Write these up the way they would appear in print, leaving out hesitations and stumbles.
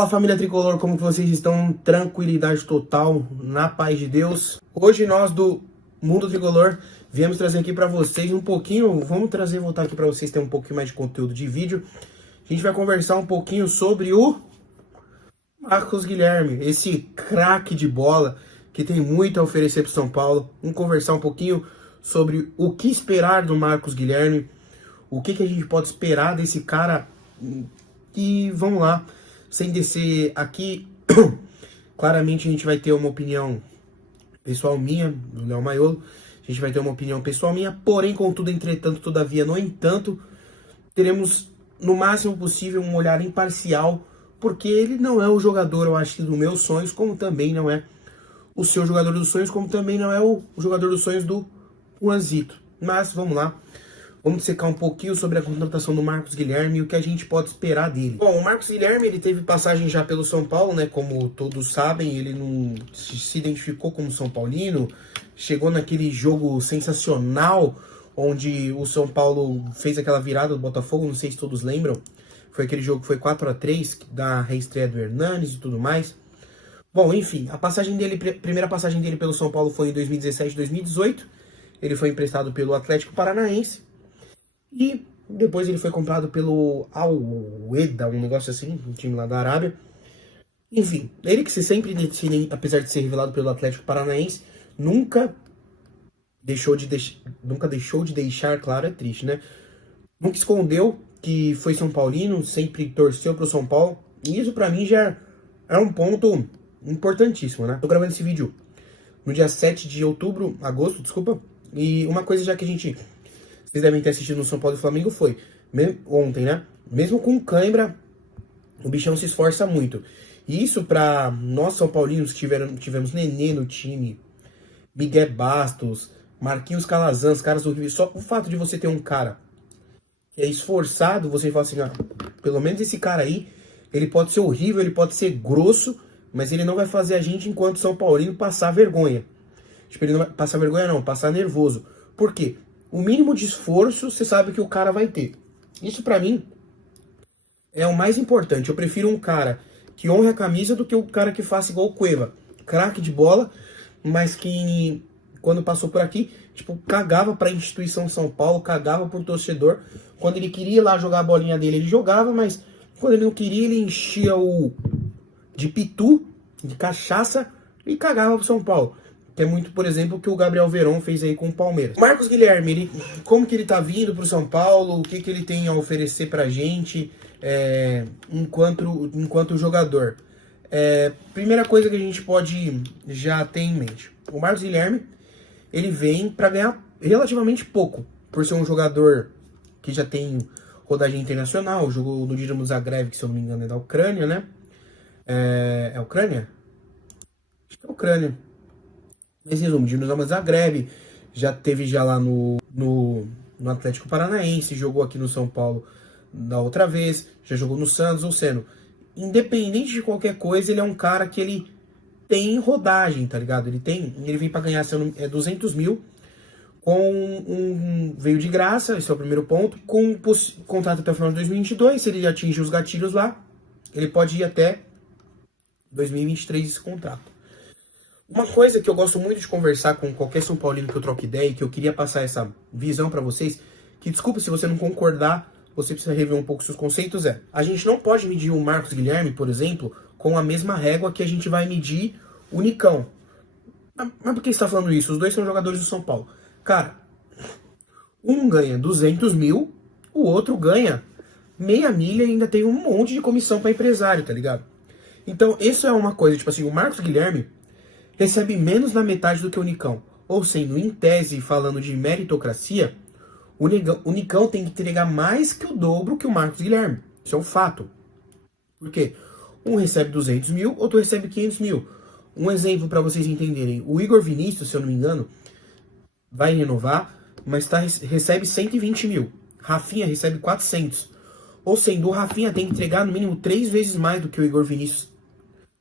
Fala família tricolor, como que vocês estão? Tranquilidade total, na paz de Deus. Hoje nós do Mundo Tricolor viemos trazer aqui para vocês um pouquinho, voltar aqui para vocês terem um pouquinho mais de conteúdo de vídeo. A gente vai conversar um pouquinho sobre o Marcos Guilherme, esse craque de bola que tem muito a oferecer para São Paulo. Vamos conversar um pouquinho sobre o que esperar do Marcos Guilherme, o que a gente pode esperar desse cara. E vamos lá. Sem descer aqui, claramente a gente vai ter uma opinião pessoal minha, do Léo Maiolo. A gente vai ter uma opinião pessoal minha, porém, contudo, entretanto, todavia, no entanto, teremos, no máximo possível, um olhar imparcial, porque ele não é o jogador, eu acho, dos meus sonhos, como também não é o seu jogador dos sonhos, como também não é o jogador dos sonhos do Juanzito. Mas, vamos lá. Vamos dissecar um pouquinho sobre a contratação do Marcos Guilherme e o que a gente pode esperar dele. Bom, o Marcos Guilherme, ele teve passagem já pelo São Paulo, né? Como todos sabem, ele não se identificou como São Paulino. Chegou naquele jogo sensacional, onde o São Paulo fez aquela virada do Botafogo, não sei se todos lembram. Foi aquele jogo que foi 4-3, da reestreia do Hernanes e tudo mais. Bom, enfim, a primeira passagem dele pelo São Paulo foi em 2017 e 2018. Ele foi emprestado pelo Atlético Paranaense. E depois ele foi comprado pelo Al-Weda, um negócio assim, um time lá da Arábia. Enfim, ele que sempre, apesar de ser revelado pelo Atlético Paranaense, nunca deixou de deixar claro, é triste, né? Nunca escondeu que foi São Paulino, sempre torceu pro São Paulo. E isso pra mim já é um ponto importantíssimo, né? Tô gravando esse vídeo no dia 7 de agosto, desculpa. E uma coisa já que vocês devem ter assistido no São Paulo e Flamengo foi, ontem, né? Mesmo com cãibra, o bichão se esforça muito. E isso pra nós São Paulinos que tivemos Nenê no time, Miguel Bastos, Marquinhos Calazans, os caras horríveis. Só o fato de você ter um cara que é esforçado, você fala assim, pelo menos esse cara aí, ele pode ser horrível, ele pode ser grosso, mas ele não vai fazer a gente, enquanto São Paulino, passar vergonha. Tipo, ele não vai passar vergonha não, passar nervoso. Por quê? O mínimo de esforço, você sabe que o cara vai ter. Isso pra mim é o mais importante. Eu prefiro um cara que honre a camisa do que o cara que faça igual o Cueva. Craque de bola, mas que quando passou por aqui, tipo, cagava pra instituição São Paulo, cagava pro torcedor. Quando ele queria ir lá jogar a bolinha dele, ele jogava, mas quando ele não queria, ele enchia de pitu, de cachaça e cagava pro São Paulo. Que é muito, por exemplo, o que o Gabriel Veron fez aí com o Palmeiras. Marcos Guilherme, como que ele tá vindo pro São Paulo? O que ele tem a oferecer pra gente enquanto jogador? Primeira coisa que a gente pode já ter em mente. O Marcos Guilherme, ele vem pra ganhar relativamente pouco. Por ser um jogador que já tem rodagem internacional. Jogou no Dinamo Zagreb, que se eu não me engano é da Ucrânia, né? É Ucrânia? Acho que é Ucrânia. Mas resumo, Dinamo Zagreb, já teve lá no Atlético Paranaense, jogou aqui no São Paulo da outra vez, já jogou no Santos, ou seja, independente de qualquer coisa, ele é um cara que ele tem rodagem, tá ligado? Ele vem pra ganhar 200 mil, veio de graça, esse é o primeiro ponto, com contrato até o final de 2022, se ele atingir os gatilhos lá, ele pode ir até 2023 esse contrato. Uma coisa que eu gosto muito de conversar com qualquer São Paulino que eu troque ideia e que eu queria passar essa visão pra vocês, que desculpa se você não concordar, você precisa rever um pouco seus conceitos, a gente não pode medir o Marcos Guilherme, por exemplo, com a mesma régua que a gente vai medir o Nicão. Mas por que você tá falando isso? Os dois são jogadores do São Paulo. Cara, um ganha 200 mil, o outro ganha meia milha e ainda tem um monte de comissão pra empresário, tá ligado? Então, isso é uma coisa, tipo assim, o Marcos Guilherme recebe menos da metade do que o Nicão. Ou sendo, em tese, falando de meritocracia, o Nicão tem que entregar mais que o dobro que o Marcos Guilherme. Isso é um fato. Por quê? Um recebe 200 mil, outro recebe 500 mil. Um exemplo para vocês entenderem. O Igor Vinícius, se eu não me engano, vai renovar, mas recebe 120 mil. Rafinha recebe 400. Ou sendo, o Rafinha tem que entregar no mínimo 3 vezes mais do que o Igor Vinícius.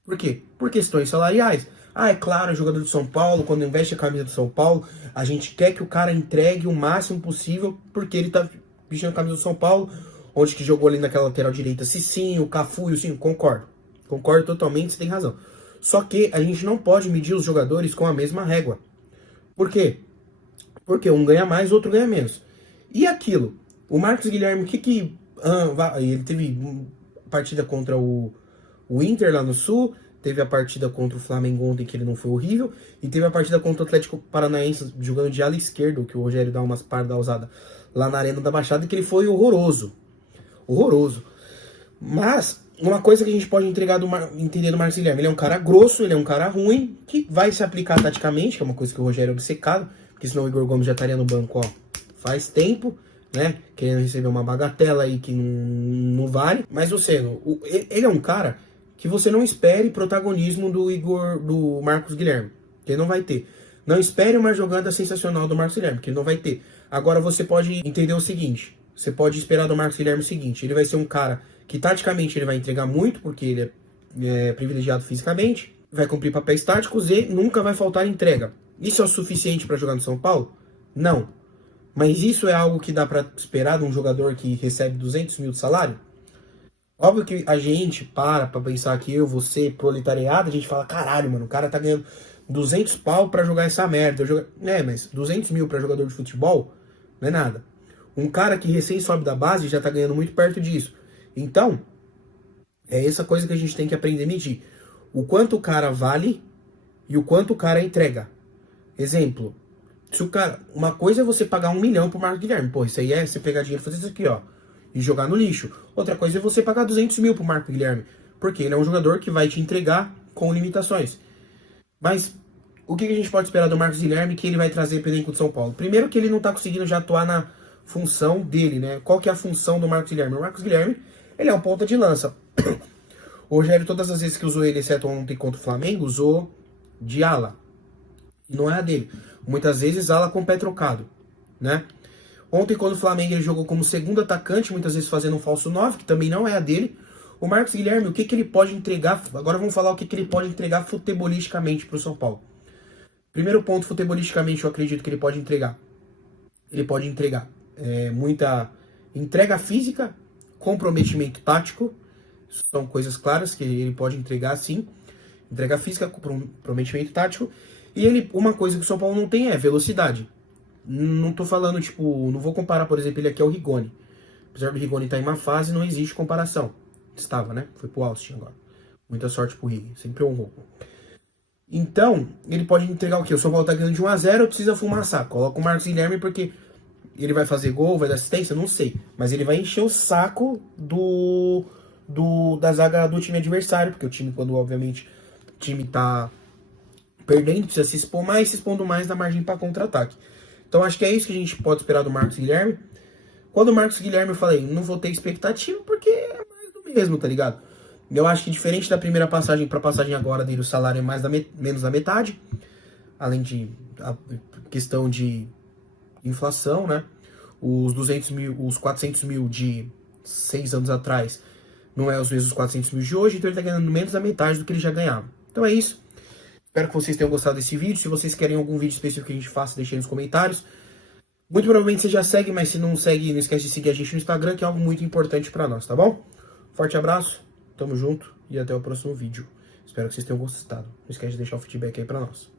Por quê? Por questões salariais. É claro, jogador do São Paulo, quando investe a camisa do São Paulo, a gente quer que o cara entregue o máximo possível, porque ele tá vestindo a camisa do São Paulo, onde que jogou ali naquela lateral direita Cicinho, Cafu e o Cinho, concordo. Concordo totalmente, você tem razão. Só que a gente não pode medir os jogadores com a mesma régua. Por quê? Porque um ganha mais, outro ganha menos. E aquilo? O Marcos Guilherme, ele teve partida contra o Inter lá no Sul, teve a partida contra o Flamengo ontem, que ele não foi horrível, e teve a partida contra o Atlético Paranaense, jogando de ala esquerdo, que o Rogério dá umas pardalzadas lá na Arena da Baixada, que ele foi horroroso. Horroroso. Mas, uma coisa que a gente pode entender do Marcos Guilherme, ele é um cara grosso, ele é um cara ruim, que vai se aplicar taticamente, que é uma coisa que o Rogério é obcecado, porque senão o Igor Gomes já estaria no banco, ó, faz tempo, né, querendo receber uma bagatela aí que não vale. Mas, ele é um cara que você não espere protagonismo do Marcos Guilherme, que ele não vai ter. Não espere uma jogada sensacional do Marcos Guilherme, que ele não vai ter. Agora você pode entender o seguinte, você pode esperar do Marcos Guilherme o seguinte, ele vai ser um cara que taticamente ele vai entregar muito, porque ele é privilegiado fisicamente, vai cumprir papéis táticos e nunca vai faltar entrega. Isso é o suficiente para jogar no São Paulo? Não. Mas isso é algo que dá para esperar de um jogador que recebe 200 mil de salário? Óbvio que a gente para pensar que eu, você, proletariado, a gente fala, caralho, mano, o cara tá ganhando 200 pau pra jogar essa merda. Mas 200 mil pra jogador de futebol não é nada. Um cara que recém sobe da base já tá ganhando muito perto disso. Então, é essa coisa que a gente tem que aprender a medir. O quanto o cara vale e o quanto o cara entrega. Exemplo, se o cara, uma coisa é você pagar 1 milhão pro Marcos Guilherme. Pô, isso aí é você pegar dinheiro e fazer isso aqui, ó, e jogar no lixo. Outra coisa é você pagar 200 mil pro Marcos Guilherme, porque ele é um jogador que vai te entregar com limitações. Mas o que a gente pode esperar do Marcos Guilherme que ele vai trazer pro elenco de São Paulo? Primeiro que ele não tá conseguindo já atuar na função dele, né? Qual que é a função do Marcos Guilherme? O Marcos Guilherme, ele é um ponta de lança. O Rogério, todas as vezes que usou ele, exceto ontem contra o Flamengo, usou de ala. E não é a dele. Muitas vezes ala com o pé trocado, né? Ontem, quando o Flamengo ele jogou como segundo atacante, muitas vezes fazendo um falso 9, que também não é a dele. O Marcos Guilherme, o que ele pode entregar? Agora vamos falar o que ele pode entregar futebolisticamente para o São Paulo. Primeiro ponto, futebolisticamente, eu acredito que ele pode entregar. Ele pode entregar muita entrega física, comprometimento tático. São coisas claras que ele pode entregar, sim. Entrega física, comprometimento tático. E uma coisa que o São Paulo não tem é velocidade. Não tô falando, não vou comparar, por exemplo, ele aqui ao Rigoni. Apesar do Rigoni estar em uma fase, não existe comparação. Estava, né? Foi pro Austin agora. Muita sorte pro Rig, sempre honrou. Então, ele pode entregar o quê? O São Paulo tá ganhando de 1-0, precisa fumaçar. Coloca o Marcos Guilherme porque ele vai fazer gol, vai dar assistência, não sei. Mas ele vai encher o saco da zaga do time adversário, porque o time, quando obviamente o time tá perdendo, precisa se expor mais, se expondo mais, dá margem para contra-ataque. Então acho que é isso que a gente pode esperar do Marcos Guilherme. Quando o Marcos Guilherme, eu falei, não vou ter expectativa porque é mais do mesmo, tá ligado? Eu acho que diferente da primeira passagem pra passagem agora dele, o salário é menos da metade. Além de a questão de inflação, né? Os 400 mil de 6 anos atrás não é os mesmos 400 mil de hoje, então ele tá ganhando menos da metade do que ele já ganhava. Então é isso. Espero que vocês tenham gostado desse vídeo. Se vocês querem algum vídeo específico que a gente faça, deixem nos comentários. Muito provavelmente você já segue, mas se não segue, não esquece de seguir a gente no Instagram, que é algo muito importante pra nós, tá bom? Forte abraço, tamo junto e até o próximo vídeo. Espero que vocês tenham gostado. Não esquece de deixar o feedback aí pra nós.